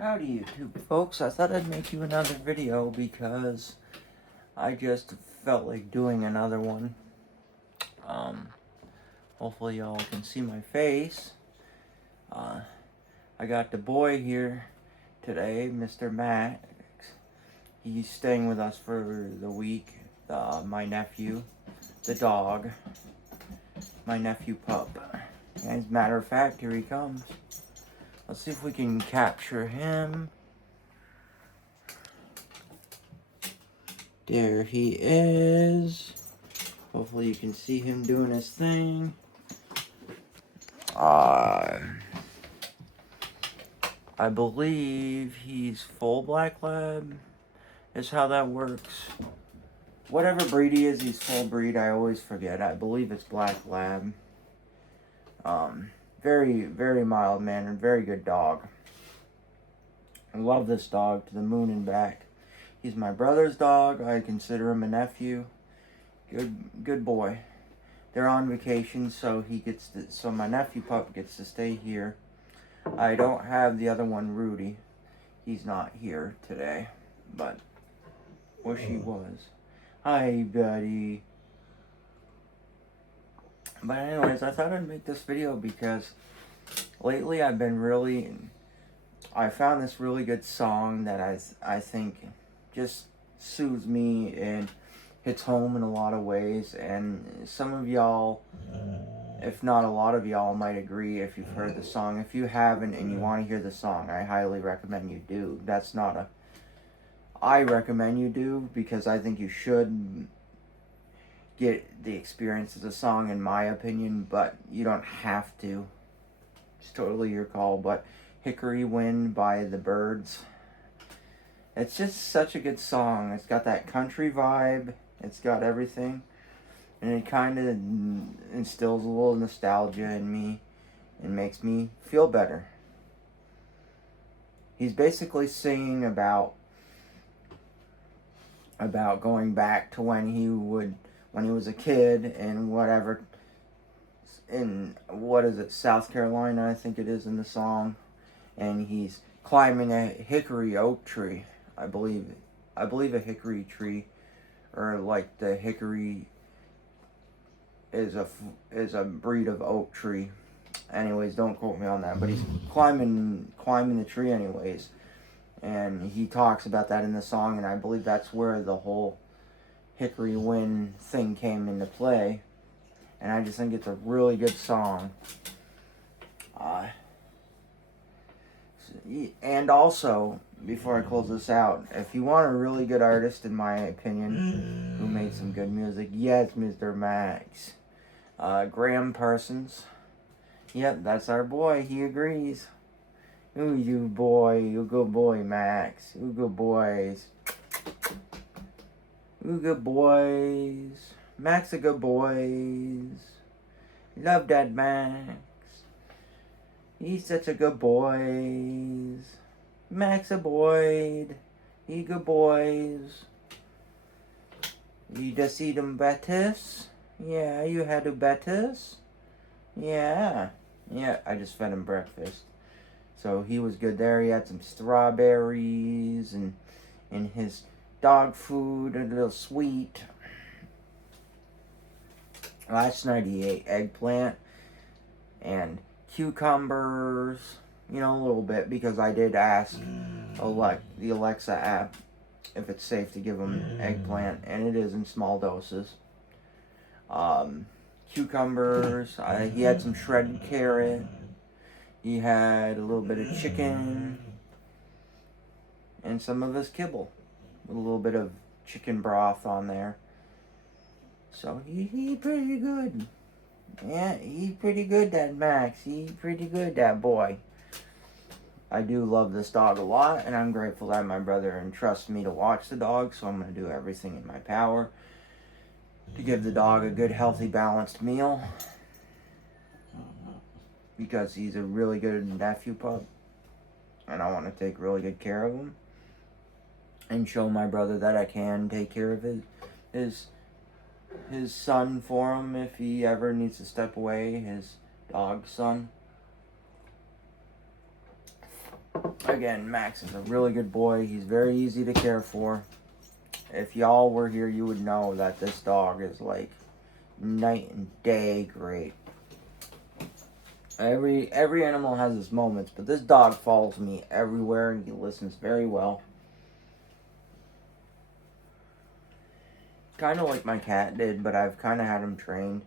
Howdy YouTube folks, I thought I'd make you another video because I just felt like doing another one. Hopefully y'all can see my face. I got the boy here today, Mr. Max. He's staying with us for the week. My nephew, the dog, my nephew pup. And as a matter of fact, here he comes. Let's see if we can capture him. There he is. Hopefully you can see him doing his thing. I believe he's full black lab is how that works. Whatever breed he is, he's full breed. I always forget. I believe it's black lab. Very, very mild mannered, very good dog. I love this dog to the moon and back. He's my brother's dog. I consider him a nephew. Good boy. They're on vacation, so so my nephew pup gets to stay here. I don't have the other one, Rudy. He's not here today, but wish he was. Hi, buddy. But anyways, I thought I'd make this video because lately I found this really good song that I think just soothes me and hits home in a lot of ways, and some of y'all, if not a lot of y'all, might agree if you've heard the song. If you haven't and you want to hear the song, I highly recommend you do. I recommend you do, because I think you should get the experience of the song, in my opinion, but you don't have to. It's totally your call. But Hickory Wind by the Byrds, it's just such a good song. It's got that country vibe. It's got everything. And it kind of instills a little nostalgia in me and makes me feel better. He's basically singing about going back to when he was a kid and whatever, in, South Carolina, I think it is, in the song. And he's climbing a hickory oak tree. I believe a hickory tree, or like the hickory is a breed of oak tree. Anyways, don't quote me on that, but he's climbing the tree anyways. And he talks about that in the song, and I believe that's where the whole Hickory Wind thing came into play. And I just think it's a really good song. And also, before I close this out, if you want a really good artist, in my opinion, who made some good music, yes, Mr. Max. Graham Parsons. Yep, that's our boy. He agrees. Ooh, you boy. You good boy, Max. Ooh, good boys. Ooh, good boys. Max a good boys. Love that Max. He's such a good boys. Max a Boyd. He good boys. You just eat them Betis? Yeah, you had a Betis? Yeah. Yeah, I just fed him breakfast. So he was good there. He had some strawberries and his dog food, a little sweet. Last night he ate eggplant and cucumbers, a little bit, because I did ask the Alexa app if it's safe to give him eggplant, and it is in small doses. Cucumbers, he had some shredded carrot, he had a little bit of chicken, and some of his kibble, with a little bit of chicken broth on there. So he pretty good. Yeah, he's pretty good, that Max. He's pretty good, that boy. I do love this dog a lot, and I'm grateful that my brother entrusts me to watch the dog, so I'm going to do everything in my power to give the dog a good, healthy, balanced meal, because he's a really good nephew pup, and I want to take really good care of him and show my brother that I can take care of his son for him if he ever needs to step away, his dog son. Again, Max is a really good boy. He's very easy to care for. If y'all were here, you would know that this dog is like night and day great. Every animal has its moments, but this dog follows me everywhere and he listens very well. Kind of like my cat did, but I've kind of had him trained.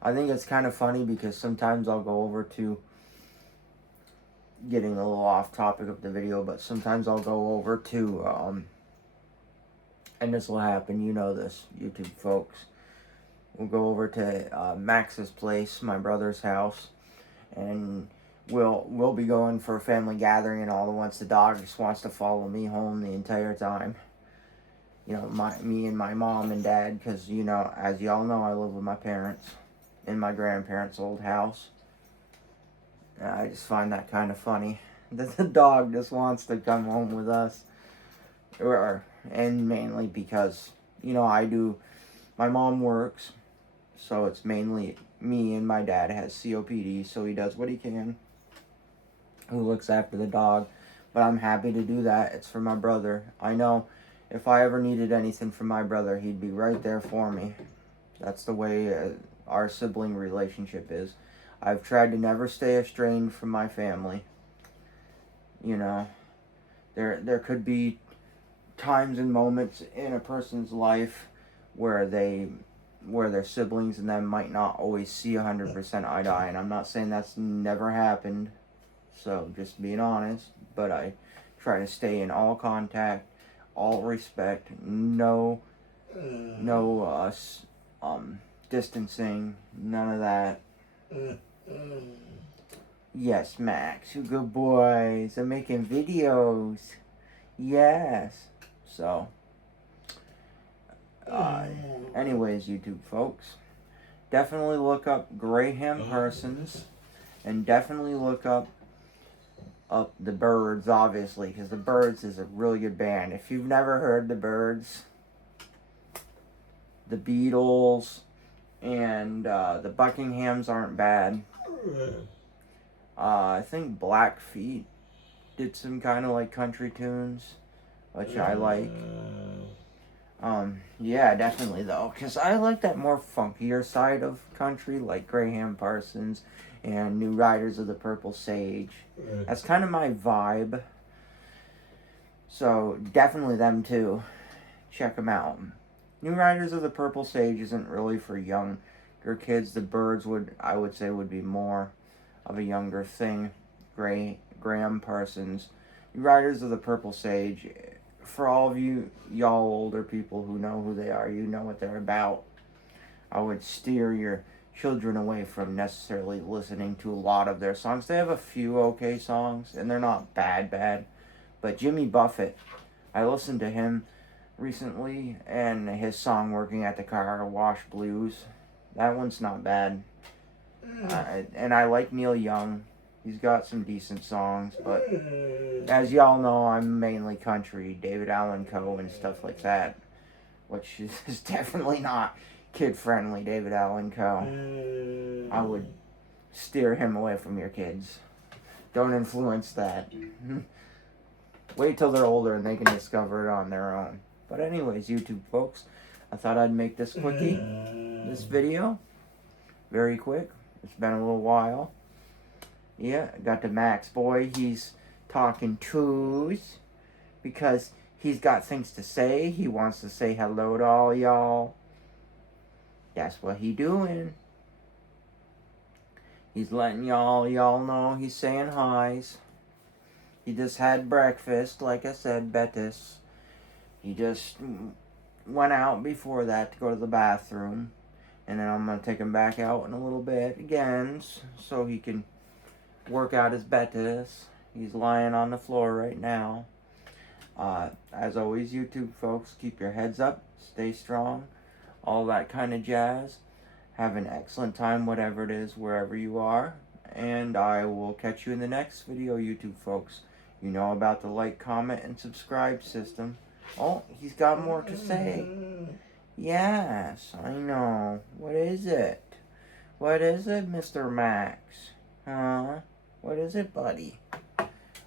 I think it's kind of funny because sometimes I'll go over to, getting a little off topic of the video, but sometimes I'll go over to, and this will happen, you know this, YouTube folks. We'll go over to Max's place, my brother's house, and we'll be going for a family gathering and all at once. The dog just wants to follow me home the entire time. You know, me and my mom and dad, because, you know, as y'all know, I live with my parents in my grandparents' old house. I just find that kind of funny that the dog just wants to come home with us. And mainly because, you know, my mom works, so it's mainly me, and my dad has COPD, so he does what he can, who looks after the dog. But I'm happy to do that. It's for my brother. I know if I ever needed anything from my brother, he'd be right there for me. That's the way our sibling relationship is. I've tried to never stay estranged from my family. You know, there could be times and moments in a person's life where their siblings and them might not always see 100% eye to eye, and I'm not saying that's never happened, so just being honest, but I try to stay in all contact, all respect, no distancing, none of that. Yes, Max, you good boys. I'm making videos. Yes. So, anyways, YouTube folks, definitely look up Graham Parsons, and definitely look up the Byrds, obviously, because the Byrds is a really good band. If you've never heard the Byrds, the Beatles, and the Buckinghams aren't bad. I think Blackfeet did some kind of like country tunes, which I like. Yeah, definitely though, because I like that more funkier side of country, like Graham Parsons and New Riders of the Purple Sage. That's kind of my vibe. So definitely them too. Check them out. New Riders of the Purple Sage isn't really for younger kids. The Byrds I would say would be more of a younger thing. Graham Parsons. New Riders of the Purple Sage, for all of y'all older people who know who they are, you know what they're about. I would steer your children away from necessarily listening to a lot of their songs. They have a few okay songs, and they're not bad. But Jimmy Buffett, I listened to him recently, and his song Working at the Car Wash Blues, that one's not bad. And I like Neil Young. He's got some decent songs, but as y'all know, I'm mainly country, David Allan Coe and stuff like that, which is definitely not kid-friendly, David Allan Coe. I would steer him away from your kids. Don't influence that. Wait till they're older and they can discover it on their own. But anyways, YouTube folks, I thought I'd make this quickie, this video, very quick. It's been a little while. Yeah, got the Max boy. He's talking twos because he's got things to say. He wants to say hello to all y'all. That's what he doing. He's letting y'all know he's saying hi's. He just had breakfast, like I said, Betis. He just went out before that to go to the bathroom. And then I'm going to take him back out in a little bit again so he can work out his Betis. He's lying on the floor right now. As always, YouTube folks, keep your heads up, stay strong, all that kind of jazz. Have an excellent time, whatever it is, wherever you are. And I will catch you in the next video, YouTube folks. You know about the like, comment, and subscribe system. Oh, he's got more to say. Yes, I know. What is it? What is it, Mr. Max? Huh? What is it, buddy?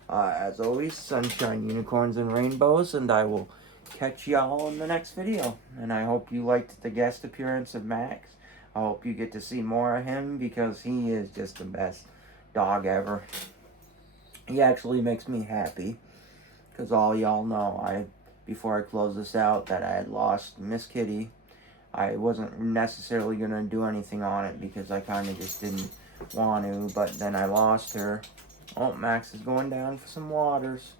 As always, sunshine, unicorns, and rainbows, and I will catch y'all in the next video. And I hope you liked the guest appearance of Max. I hope you get to see more of him because he is just the best dog ever. He actually makes me happy because all y'all know, before I close this out, that I had lost Miss Kitty. I wasn't necessarily going to do anything on it because I kind of just didn't want to, but then I lost her. Oh, Max is going down for some waters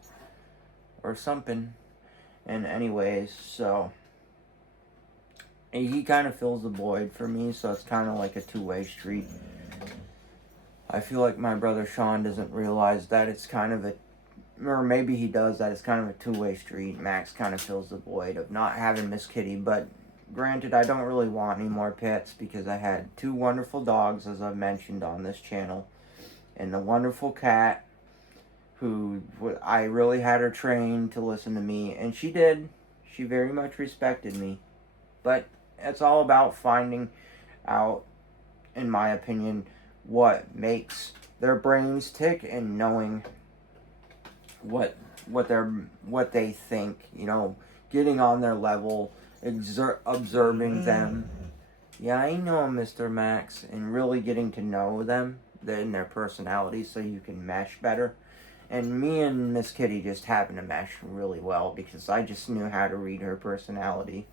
or something. And anyways, so he kind of fills the void for me, so it's kind of like a two-way street. I feel like my brother Sean doesn't realize that it's kind of or maybe he does, that it's kind of a two-way street. Max kind of fills the void of not having Miss Kitty, but granted, I don't really want any more pets because I had 2 wonderful dogs, as I've mentioned on this channel, and the wonderful cat, who I really had her trained to listen to me, and she did. She very much respected me. But it's all about finding out, in my opinion, what makes their brains tick and knowing what they think, you know, getting on their level, observing them. Yeah, I know, Mr. Max, and really getting to know them and their personalities so you can mesh better. And me and Miss Kitty just happened to mesh really well because I just knew how to read her personality.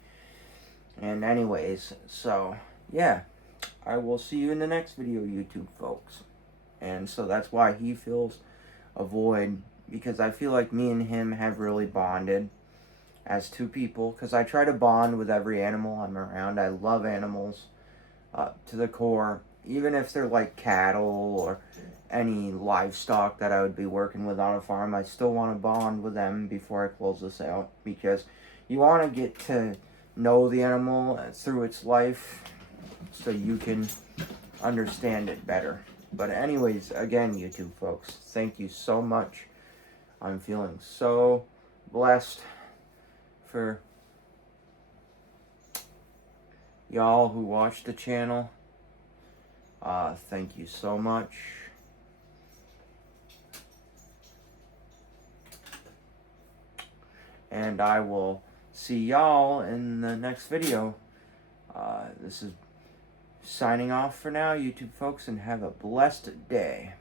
And anyways, so yeah, I will see you in the next video, YouTube folks. And so that's why he feels a void, because I feel like me and him have really bonded as 2 people, because I try to bond with every animal I'm around. I love animals to the core, even if they're like cattle or any livestock that I would be working with on a farm. I still want to bond with them before I close this out, because you want to get to know the animal through its life so you can understand it better. But anyways, again, YouTube folks, thank you so much. I'm feeling so blessed for y'all who watch the channel. Thank you so much. And I will see y'all in the next video. This is signing off for now, YouTube folks, and have a blessed day.